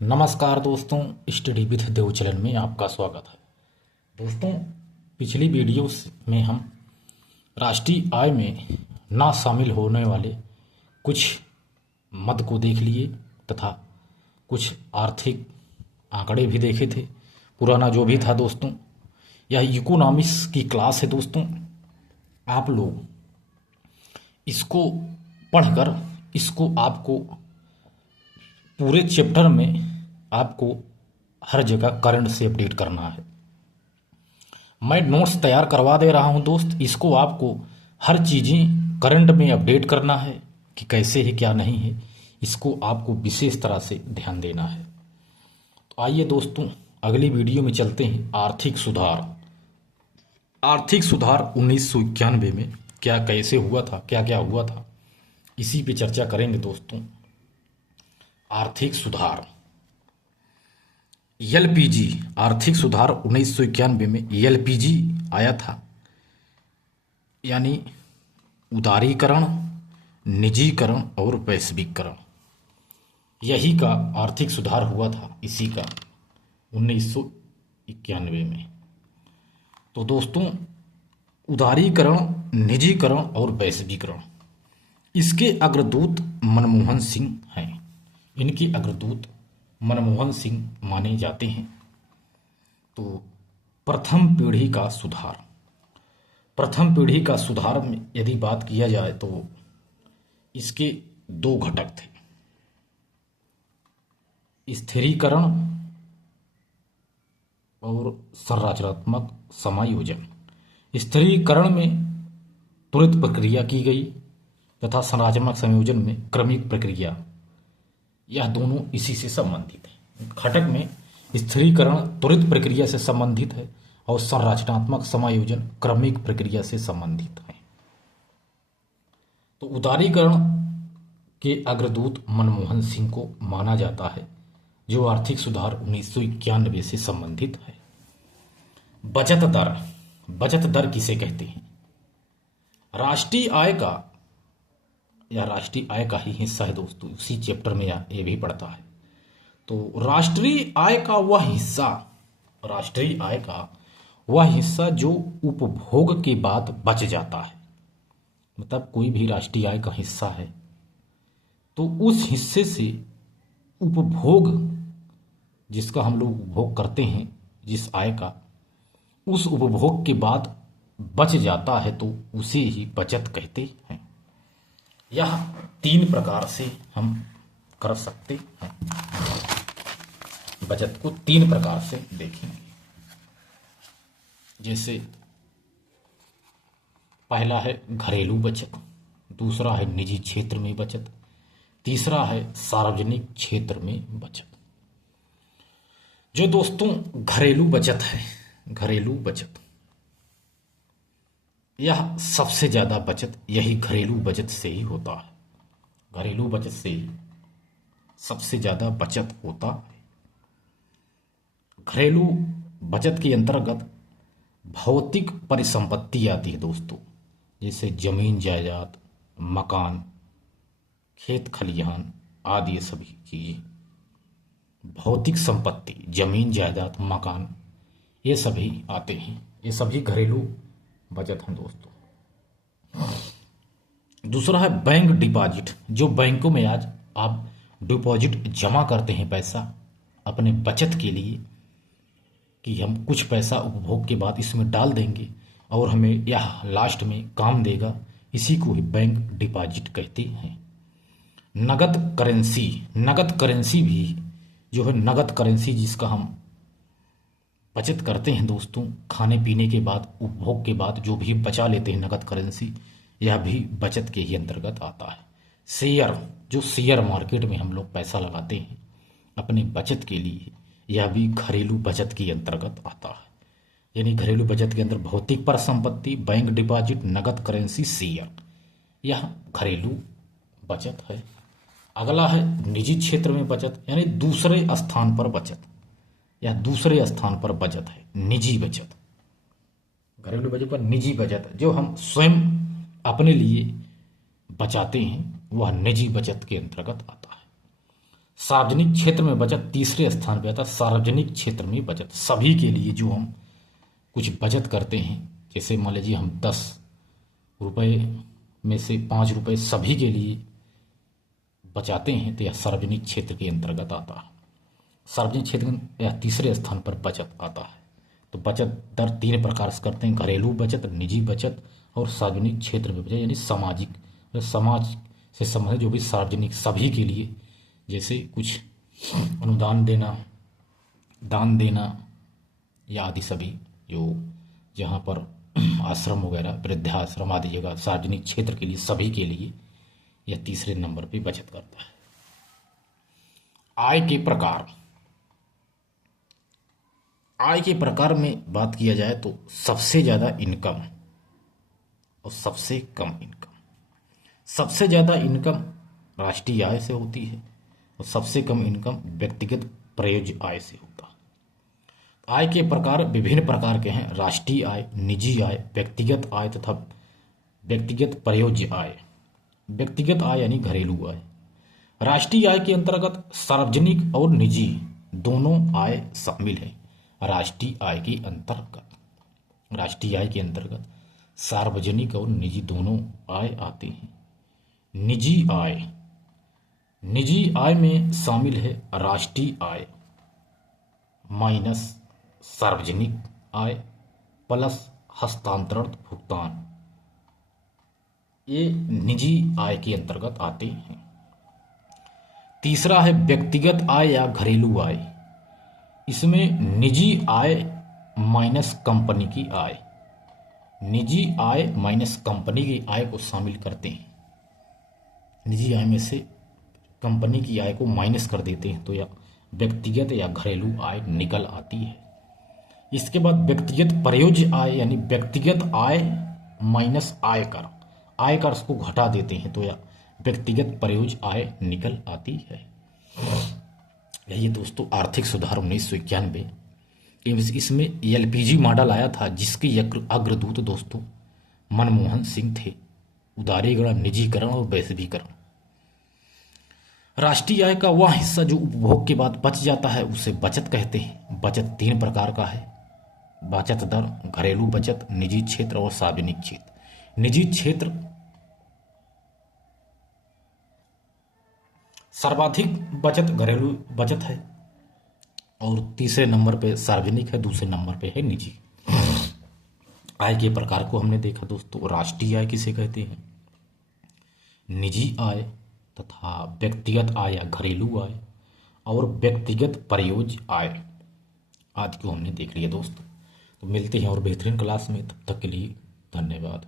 नमस्कार दोस्तों, study with देवचलन में आपका स्वागत है। दोस्तों, पिछली वीडियोस में हम राष्ट्रीय आय में ना शामिल होने वाले कुछ मद को देख लिए तथा कुछ आर्थिक आंकड़े भी देखे थे। पुराना जो भी था दोस्तों, यह इकोनॉमिक्स की क्लास है दोस्तों। आप लोग इसको पढ़कर इसको आपको पूरे चैप्टर में आपको हर जगह करंट से अपडेट करना है। मैं नोट्स तैयार करवा दे रहा हूं दोस्त, इसको आपको हर चीज़ें करंट में अपडेट करना है कि कैसे है क्या नहीं है, इसको आपको विशेष तरह से ध्यान देना है। तो आइए दोस्तों, अगली वीडियो में चलते हैं। आर्थिक सुधार 1991 में क्या कैसे हुआ था, क्या क्या हुआ था, इसी पे चर्चा करेंगे दोस्तों। आर्थिक सुधार एलपीजी, आर्थिक सुधार 1991 में एलपीजी आया था, यानी उदारीकरण, निजीकरण और वैश्वीकरण, यही का आर्थिक सुधार हुआ था इसी का 1991 में। तो दोस्तों, उदारीकरण, निजीकरण और वैश्वीकरण, इसके अग्रदूत मनमोहन सिंह हैं। इनके अग्रदूत मनमोहन सिंह माने जाते हैं। तो प्रथम पीढ़ी का सुधार में यदि बात किया जाए तो इसके दो घटक थे, स्थिरीकरण और संरचनात्मक समायोजन। स्थिरीकरण में त्वरित प्रक्रिया की गई तथा संरचनात्मक संयोजन में क्रमिक प्रक्रिया, यह दोनों इसी से संबंधित है। घटक में स्थिरीकरण त्वरित प्रक्रिया से संबंधित है और संरचनात्मक समायोजन क्रमिक प्रक्रिया से संबंधित है। तो उदारीकरण के अग्रदूत मनमोहन सिंह को माना जाता है, जो आर्थिक सुधार 1991 से संबंधित है। बचत दर किसे कहते हैं? राष्ट्रीय आय का ही हिस्सा है दोस्तों, उसी चैप्टर में ये भी पढ़ता है। तो राष्ट्रीय आय का वह हिस्सा जो उपभोग के बाद बच जाता है, मतलब कोई भी राष्ट्रीय आय का हिस्सा है तो उस हिस्से से उपभोग, जिसका हम लोग उपभोग करते हैं, जिस आय का, उस उपभोग के बाद बच जाता है तो उसे ही बचत कहते हैं। यह तीन प्रकार से हम कर सकते हैं। बचत को तीन प्रकार से देखेंगे। जैसे पहला है घरेलू बचत, दूसरा है निजी क्षेत्र में बचत, तीसरा है सार्वजनिक क्षेत्र में बचत। जो दोस्तों घरेलू बचत, यह सबसे ज्यादा बचत यही घरेलू बचत से ही होता है। घरेलू बचत से ही सबसे ज्यादा बचत होता है। घरेलू बचत के अंतर्गत भौतिक परिसंपत्ति आती है दोस्तों, जैसे जमीन जायदाद, मकान, खेत खलिहान आदि, ये सभी चीजें भौतिक संपत्ति, जमीन जायदाद, मकान, ये सभी आते हैं। ये सभी घरेलू बचत है दोस्तों। दूसरा है बैंक डिपॉजिट। जो बैंकों में आज आप डिपॉजिट जमा करते हैं पैसा अपने बचत के लिए, कि हम कुछ पैसा उपभोग के बाद इसमें डाल देंगे और हमें यह लास्ट में काम देगा, इसी को ही बैंक डिपॉजिट कहते हैं। नगद करेंसी भी जो है, नगद करेंसी जिसका हम बचत करते हैं दोस्तों, खाने पीने के बाद, उपभोग के बाद जो भी बचा लेते हैं नगद करेंसी, यह भी बचत के ही अंतर्गत आता है। जो शेयर मार्केट में हम लोग पैसा लगाते हैं अपने बचत के लिए, यह भी घरेलू बचत के अंतर्गत आता है। यानी घरेलू बचत के अंदर भौतिक परिसंपत्ति, बैंक डिपॉजिट, नगद करेंसी, शेयर, यह घरेलू बचत है। अगला है निजी क्षेत्र में बचत, यानी दूसरे स्थान पर बचत, यह दूसरे स्थान पर बचत है, निजी बचत। घरेलू बचत पर निजी बचत, जो हम स्वयं अपने लिए बचाते हैं, वह निजी बचत के अंतर्गत आता है। सार्वजनिक क्षेत्र में बचत तीसरे स्थान पे आता है। सार्वजनिक क्षेत्र में बचत सभी के लिए जो हम कुछ बचत करते हैं, जैसे मान लीजिए हम 10 रुपये में से 5 रुपये सभी के लिए बचाते हैं, तो यह सार्वजनिक क्षेत्र के अंतर्गत आता है। सार्वजनिक क्षेत्र में यह तीसरे स्थान पर बचत आता है। तो बचत दर 3 प्रकार से करते हैं, घरेलू बचत, निजी बचत और सार्वजनिक क्षेत्र में बचत, यानी सामाजिक, समाज से संबंधित जो भी सार्वजनिक सभी के लिए, जैसे कुछ अनुदान देना, दान देना या आदि सभी, जो जहाँ पर आश्रम वगैरह, वृद्धाश्रम आदि जगह सार्वजनिक क्षेत्र के लिए सभी के लिए, यह तीसरे नंबर पे बचत करता है। आय के प्रकार, आय के प्रकार में बात किया जाए तो सबसे ज़्यादा इनकम और सबसे कम इनकम। सबसे ज़्यादा इनकम राष्ट्रीय आय से होती है और सबसे कम इनकम व्यक्तिगत प्रयोज्य आय से होता है। आय के प्रकार विभिन्न प्रकार के हैं, राष्ट्रीय आय, निजी आय, व्यक्तिगत आय तथा व्यक्तिगत प्रयोज्य आय। व्यक्तिगत आय यानी घरेलू आय। राष्ट्रीय आय के अंतर्गत सार्वजनिक और निजी दोनों आय शामिल है। राष्ट्रीय आय के अंतर्गत, राष्ट्रीय आय के अंतर्गत सार्वजनिक और निजी दोनों आय आते हैं। निजी आय, निजी आय में शामिल है राष्ट्रीय आय माइनस सार्वजनिक आय प्लस हस्तांतरण भुगतान, ये निजी आय के अंतर्गत आते हैं। तीसरा है व्यक्तिगत आय या घरेलू आय। इसमें निजी आय माइनस कंपनी की आय, निजी आय माइनस कंपनी की आय को शामिल करते हैं। निजी आय में से कंपनी की आय को माइनस कर देते हैं तो यह व्यक्तिगत या घरेलू आय निकल आती है। इसके बाद व्यक्तिगत प्रयोज्य आय यानी व्यक्तिगत आय माइनस आयकर, आयकर को घटा देते हैं तो यह व्यक्तिगत प्रयोज्य आय निकल आती है। यही दोस्तों आर्थिक सुधार 1991। इसमें एलपीजी मॉडल आया था जिसके अग्रदूत दोस्तों मनमोहन सिंह थे। उदारीकरण, निजीकरण और वैश्वीकरण। राष्ट्रीय आय का वह हिस्सा जो उपभोग के बाद बच जाता है उसे बचत कहते हैं। बचत 3 प्रकार का है, बचत दर, घरेलू बचत, निजी क्षेत्र और सार्वजनिक क्षेत्र। निजी क्षेत्र सर्वाधिक बचत घरेलू बचत है और तीसरे नंबर पे सार्वजनिक है, दूसरे नंबर पे है निजी। आय के प्रकार को हमने देखा दोस्तों, राष्ट्रीय आय किसे कहते हैं, निजी आय तथा व्यक्तिगत आय या घरेलू आय और व्यक्तिगत प्रयोज्य आय आदि को हमने देख लिया दोस्तों। तो मिलते हैं और बेहतरीन क्लास में, तब तक के लिए धन्यवाद।